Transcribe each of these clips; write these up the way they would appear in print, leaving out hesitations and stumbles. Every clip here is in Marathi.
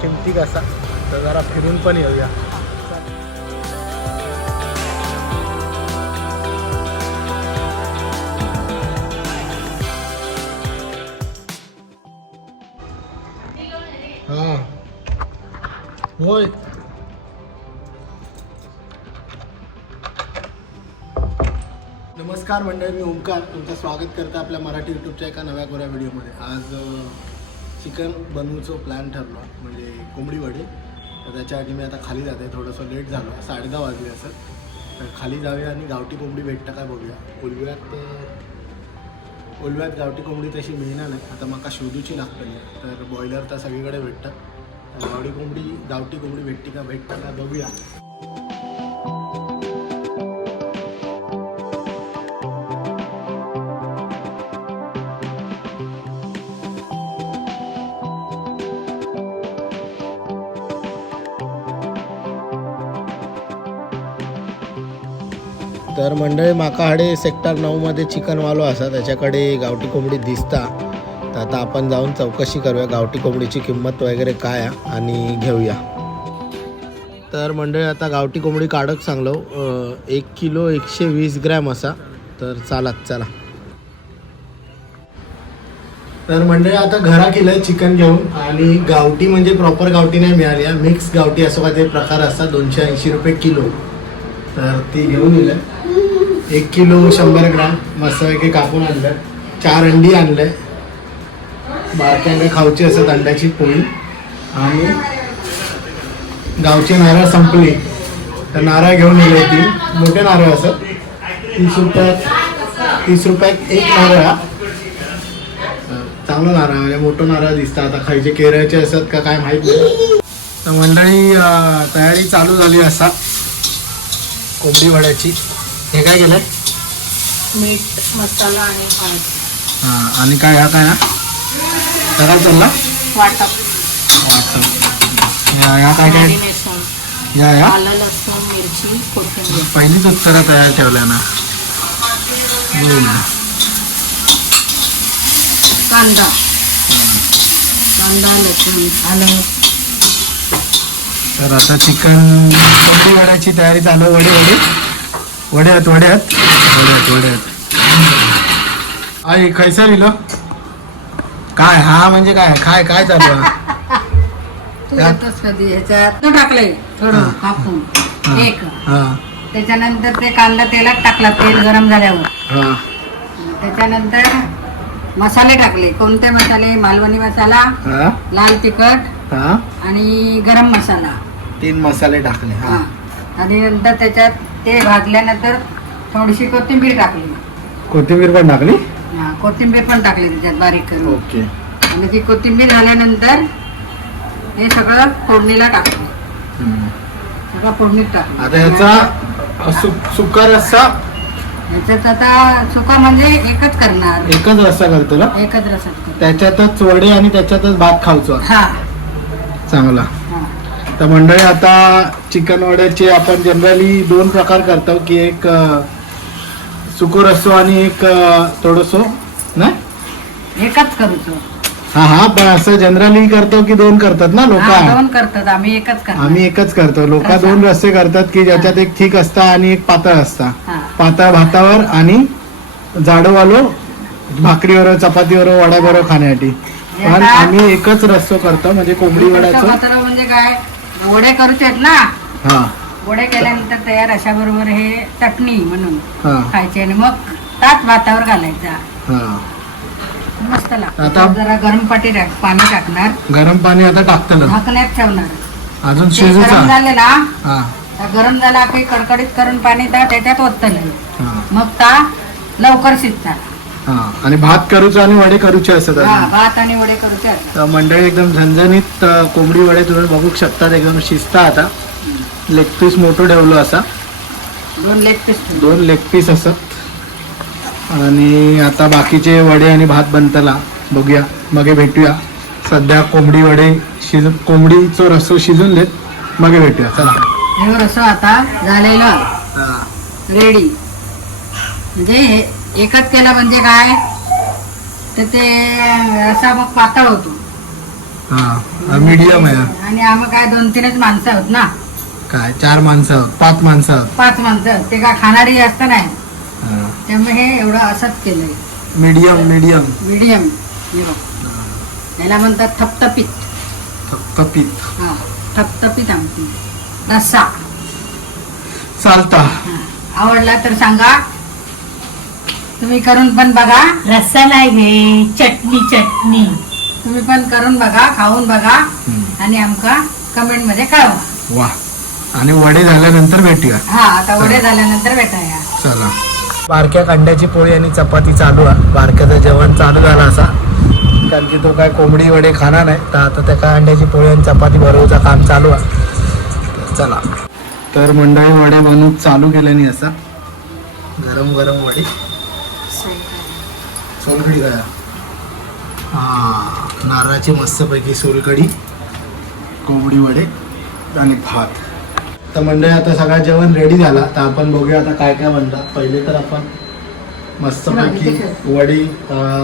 किमती कसा, तर जरा फिरून पण येऊया. हां होय. नमस्कार मंडळी, मी ओंकार तुमचं स्वागत करतो आपल्या मराठी यूट्यूबच्या एका नव्या कोऱ्या व्हिडिओमध्ये. आज चिकन बनवूचं प्लॅन ठरलो, म्हणजे कोंबडी वडे. तर त्याच्याआधी मी आता खाली जाते, थोडंसं लेट झालं, 10:30 वाजले असं. तर खाली जाऊया आणि गावठी कोंबडी भेटतं काय बघूया. ओलव्यात गावठी कोंबडी तशी मिळणार नाही, आता मका शोधूची लागतली. तर बॉयलर तर सगळीकडे भेटतात, गावठी कोंबडी भेटतं का बघूया. तर मंडळी माका हाडे सेक्टर 9 चिकनवालो असा, त्याच्याकडे गावठी कोंबडी दिसता. तर आता आपण जाऊन चौकशी करूया गावठी कोंबडीची किंमत वगैरे काय आणि घेऊया. तर मंडळी आता गावठी कोंबडी काढक सांगलो, 1 किलो 120 ग्रॅम असा. तर चला. तर मंडळी आता घरा केलं चिकन घेऊन, आणि गावठी म्हणजे प्रॉपर गावठी नाही मिळाली, मिक्स गावठी असं काय ते प्रकार असतात. 280 रुपये किलो. तर ती घेऊन दिलं. 1 किलो 100 ग्रॅम मस्तपैकी कापून आणलं. 4 अंडी आणले, बारक्यांना खाऊची असत अंड्याची पोळी. आणि गावचे नारळ संपली, तर नारळ घेऊन गेले. 3 मोठे नारळ असत, 30 रुपयात एक नारळ. चांगलं नारळ म्हणजे मोठं नारळ दिसतं. आता खायचे केरळचे असत का काय माहीत नाही. तर मंडळी तयारी चालू झाली असा कोंबडी वड्याची. हे काय केलंय? मीठ, मसाला आणि पाणी. हां, आणि काय काय ना सगळं चालला वाटप. या काय या आलं, लसूण, मिरची, कोथिंबीर. पहिलीच उत्तरं तयार ठेवल्या ना. कांदा, लसूण, आलं. तर आता चिकन कोंबडी वड्याची तयारी चालू. वड्यात आई कैसा लिहिलं काय? हा म्हणजे काय चालू आहे? त्यातच कधी ह्याच्यात टाकले थोडं कापून एक. त्याच्यानंतर ते कांदा तेलात टाकला, तेल गरम झाल्यावर. त्याच्यानंतर मसाले टाकले. कोणते मसाले? मालवणी मसाला, लाल तिखट आणि गरम मसाला. 3 मसाले टाकले. आणि नंतर त्याच्यात ते भाजल्यानंतर थोडीशी कोथिंबीर टाकली. कोथिंबीर पण टाकली त्याच्यात बारीक करून. ओके. आणि ती कोथिंबीर झाल्यानंतर हे सगळं फोडणीला टाकलं. सगळं फोडणीत टाकलं. आता ह्याचा सुका रस्सा, ह्याच्यात आता सुका म्हणजे एकच करणार. एकच रस्सा करतो ना? एकच रस्सा. त्याच्यातच वडे आणि त्याच्यातच भात खाऊचो. हा, चांगला. तर मंडळी आता चिकन वड्याचे आपण जनरली 2 प्रकार करतो, की एक सुको रस्सो आणि एक थोडंसो नाही एकच करूचो. हा पण असं जनरली करतो की 2 करतात ना लोक? 2 करतात, आम्ही एकच करतो. लोक 2 रस्से करतात, की ज्याच्यात एक थिक असता आणि एक पातळ असता. पातळ भातावर आणि जाडवालो भाकरीवर, चपातीवर, वड्याबरोबर खाण्यासाठी. पण आम्ही एकच रस्सो करतो, म्हणजे कोंबडी वड्याचं. म्हणजे काय, वडे करूचे आहेत ना. हा, वडे केल्यानंतर तयार अशा बरोबर हे चटणी म्हणून खायचे, आणि मग ताट भातावर घालायचा. मस्त लागतं. आता जरा गरम पाणी टाकणार. गरम पाणी आता टाकतं, झाकण्यात ठेवणार. अजून गरम झाले ना, गरम झाला की कडकडीत करून पाणी त्याच्यात ओतलं, मग ता लवकर शिजतात. आणि भात करूचा आणि वडे करूचे असतात. भात आणि वडे करूचे असतात. मंडळी एकदम झणझणीत कोंबडी वडे तुम्ही बघू शकतात, एकदम शिजता. आता लेग पीस मोठं ठेवलं असा, 2 लेग पीस असत. आणि आता बाकीचे वडे आणि भात बनतला बघूया, मग भेटूया. सध्या कोंबडी वडे कोंबडीचं रस्सो शिजून देत, मग भेटूया. चला. हे रस्सा आता झालेलं रेडी. म्हणजे एकच केला म्हणजे काय, तर ते रस्सा मग पातळ होतो. हा मीडियम आहे. आणि आम्ही काय 2-3च माणसं आहोत ना. काय 4 माणसं आहोत, 5 माणसं आहोत. 5 माणसं ते काय खाणारी जास्त नाही, हा. त्यामुळे हे एवढं असंच केलंय. Medium medium medium. याला म्हणतात थपथपीत. थपथपीत. हा थपथपीत आमटी रस्सा. चालता. हा. आवडला तर सांगा, तुम्ही करून पण बघा. रस्सा नाही घे, चटणी चटणी. तुम्ही पण करून बघा, खाऊन बघा आणि आमका कमेंट मध्ये कळवा. वा. आणि वडे झाल्यानंतर भेटूया. हा आता वडे झाल्यानंतर भेटाया. चला. बारक्या अंड्याची पोळी आणि चपाती चालू आहे. बारक्याचं जेवण चालू झालं असा, कारण की तो काय कोंबडी वडे खाणार नाही, तर आता त्या काय अंड्याची पोळी आणि चपाती भरवूचं काम चालू आहे. तर चला. तर मंडळी वडे बनवून चालू केल्याने असा गरम गरम वडे. सोलकढी काय हा नारळाची मस्तपैकी सोलकढी, कोंबडी वडे आणि भात. तर मंडळी आता सगळं जेवण रेडी झाला, तर आपण बघूया आता काय काय बनलं. पहिले तर आपण मस्तपैकी वडी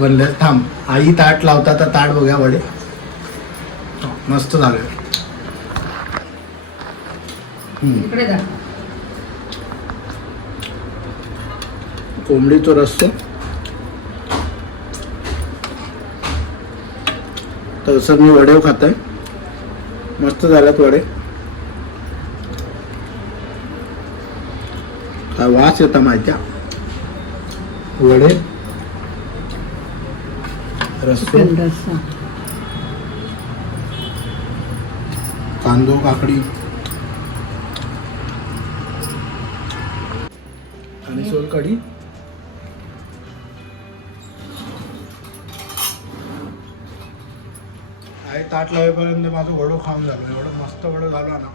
बनले. थांब, आई ताट लावता तर ताट बघूया. वडे मस्त झाले. इकडे जा. कोंबडीचा रस्सा तसं मी वडे खात आहे. मस्त झाल्यात वडे. काय वास येता माहित्या. वडे रस्सा, कांदो काकडी आणि सोलकढी. आई ताट लावेपर्यंत माझं वडो खाऊन झालं. एवढं मस्त वडो झाला ना.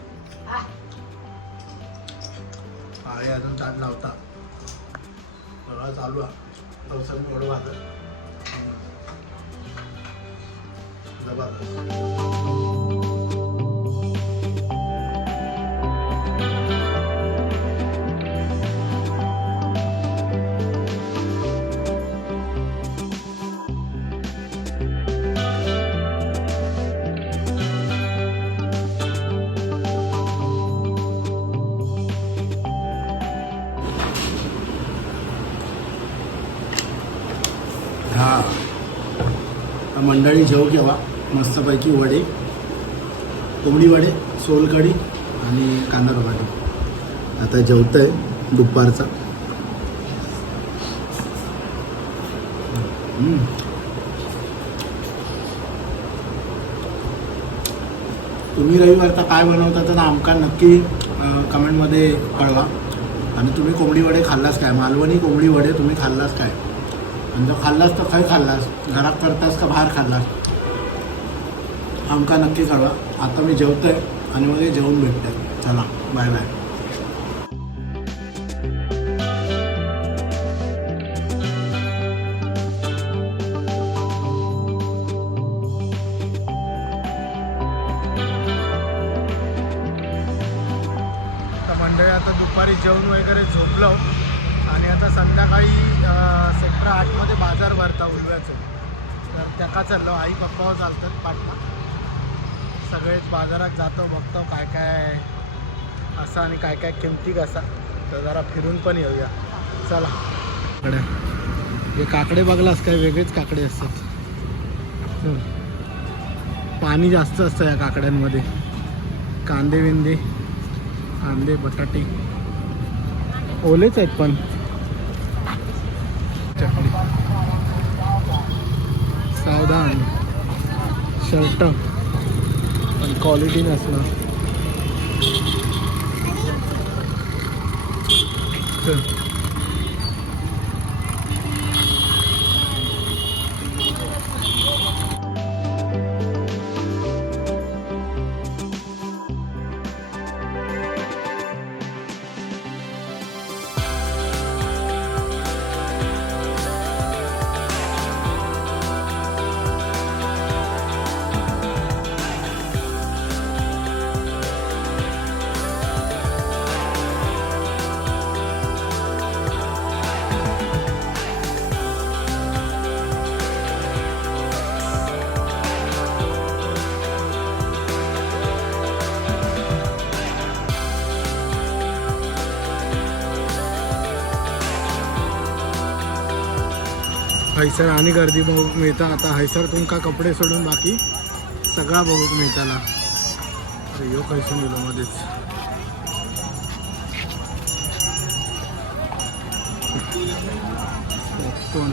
आई अजून ताट लावता सगळं चालू आहे. तसं मी वडो घालत हा. मंडळी जेव केव्हा मस्तपैकी वडे, कोंबडी वडे, सोलकढी आणि कांदा टोमॅटो. आता जेवतंय दुपारचा. तुम्ही रविवारचा काय बनवता तर आमका नक्की कमेंटमध्ये कळवा. आणि तुम्ही कोंबडी वडे खाल्लास काय, मालवणी कोंबडी वडे तुम्ही खाल्लास काय, आणि जर खाल्लास तर काय खाल्लास, घरात करतास का बाहेर खाल्लास, आमका नक्की कळवा. आता मी जेवतोय आणि मग जेवून भेटतोय. चला बाय बाय. मंडळी आता दुपारी जेवण वगैरे झोपलो आणि आता संध्याकाळी सेक्टर 8मध्ये बाजार भरता उलव्याचं, तर त्याका चाललो. आई पप्पा चालतात पाठवा. सगळेच बाजारात जातो, बघतो काय काय असा आणि काय काय किमती कसा, तर जरा फिरून पण येऊया. चला. काकडे, हे काकडे बघलास काय, वेगळेच काकडे असतात. पाणी जास्त असतं या काकड्यांमध्ये. कांदे विंदे, कांदे बटाटे ओलेच आहेत पण. चटणी, सावधान, शर्ट पण क्वालिटी नसणार. हैसर आणि गर्दी बघूक मिळता. आता हैसर तुमका कपडे सोडून बाकी सगळा बघूक मिळताना. यो खैसून गेलो मध्येच. कोण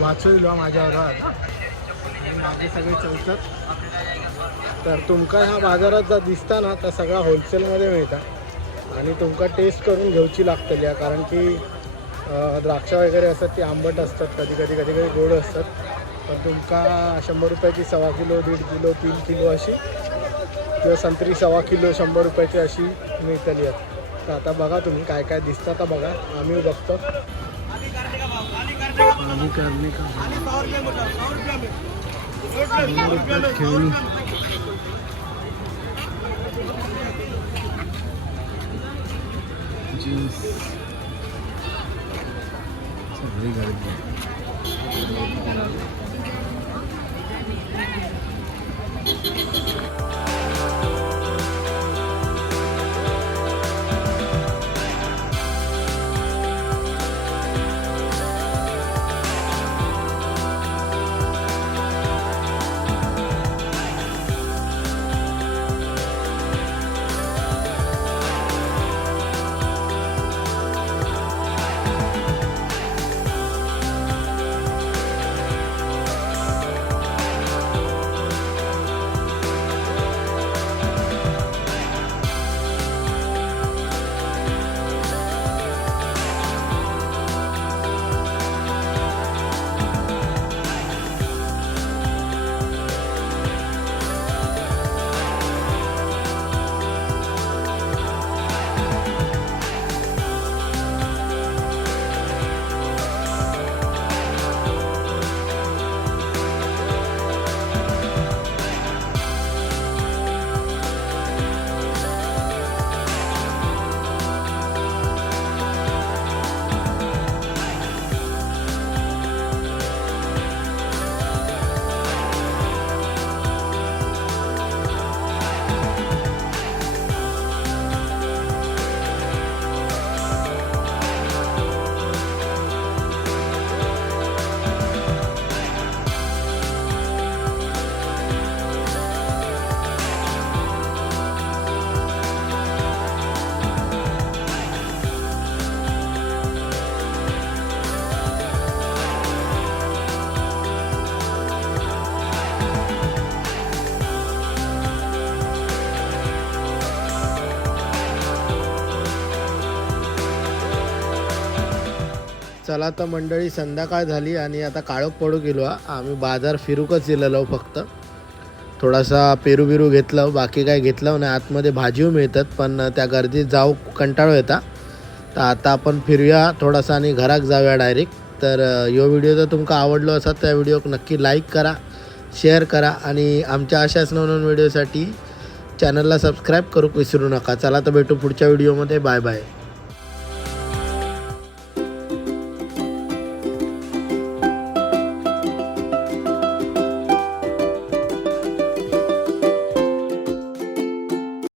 वाचवलो माझ्यावर माझे सगळे चलतात. तर तुमका ह्या बाजारात जर दिसता ना तर सगळा होलसेलमध्ये मिळता आणि तुमका टेस्ट करून घेऊची लागतली आहे. कारण की द्राक्ष वगैरे असतात ती आंबट असतात, कधी कधी गोड असतात. पण तुमका 100 रुपयाची 1.25 किलो, 1.5 किलो, 3 किलो अशी किंवा संत्री 1.25 किलो 100 रुपयाची अशी मिळतली आहेत. तर आता बघा तुम्ही काय काय दिसतं. आता बघा आम्ही बघतो. जीन्स सगळी गर्दी. चला तर मंडळी, संध्याकाळ झाली आणि आता काळोख पडू गेलो. आम्ही बाजार फिरूकच गेलेलो. फक्त थोडासा पेरू बिरू घेतलं, बाकी काय घेतलं नाही. आतमध्ये भाजीव मिळतात पण त्या गर्दीत जाऊ कंटाळो येता. तर आता आपण फिरूया थोडासा आणि घरात जाऊया डायरेक्ट. तर यो व्हिडिओ जर तुमका आवडलो असा त्या व्हिडिओक नक्की लाईक करा, शेअर करा आणि आमच्या अशाच नवनवीन व्हिडिओसाठी चॅनलला सबस्क्राईब करू विसरू नका. चला तर भेटू पुढच्या व्हिडिओमध्ये. Bye bye.